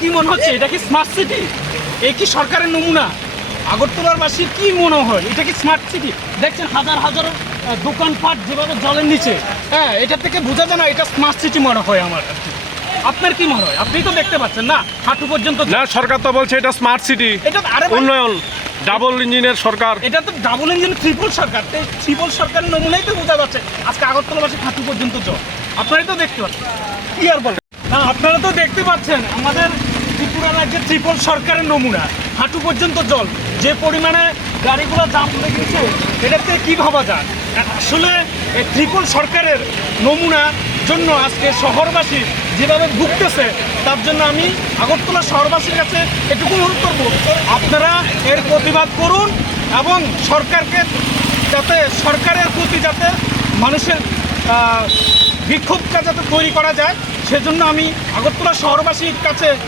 কি মনে হচ্ছে এটা কি স্মার্ট সিটি? এই কি সরকারের নমুনা? আগরতলারবাসীর কি মনে হয় এটা কি স্মার্ট সিটি? দেখছেন হাজার হাজার দোকানপাট যেভাবে জলের নিচে, হ্যাঁ, এটা থেকে বোঝা যায় না এটা স্মার্ট সিটি মনে হয় আমার আর কি। আপনার কি মনে হয়? আপনি তো দেখতে পাচ্ছেন না হাঁটু পর্যন্ত না, সরকার তো বলছে এটা স্মার্ট সিটি, এটা আরে ভাই, উন্নয়ন, ডাবল ইঞ্জিনের সরকার। এটা তো ডাবল ইঞ্জিন ট্রিপল সরকার, তো ট্রিপল সরকারের নমুনাই তো বোঝা যাচ্ছে আজকে আগরতলাবাসী হাঁটু পর্যন্ত জল। আপনারাই তো দেখতে পাচ্ছেন, কি আর বলেন না, আপনারা তো দেখতে পাচ্ছেন আমাদের ত্রিপুরা রাজ্যের ট্রিপল সরকারের নমুনা, হাঁটু পর্যন্ত জল, যে পরিমাণে গাড়িগুলো জাম হয়ে গেছে এটাতে কি ভাবা যায়? আসলে এই ট্রিপল সরকারের নমুনা জন্য আজকে শহরবাসী যেভাবে ভুগতেছে তার জন্য আমি আগরতলা শহরবাসীর কাছে এটুকু অনুরোধ করব, আপনারা এর প্রতিবাদ করুন এবং সরকারকে যাতে সরকারের প্রতি যাতে মানুষের বিক্ষোভটা যাতে তৈরি করা যায় সেজন্য আমি আগরতলা শহরবাসীর কাছে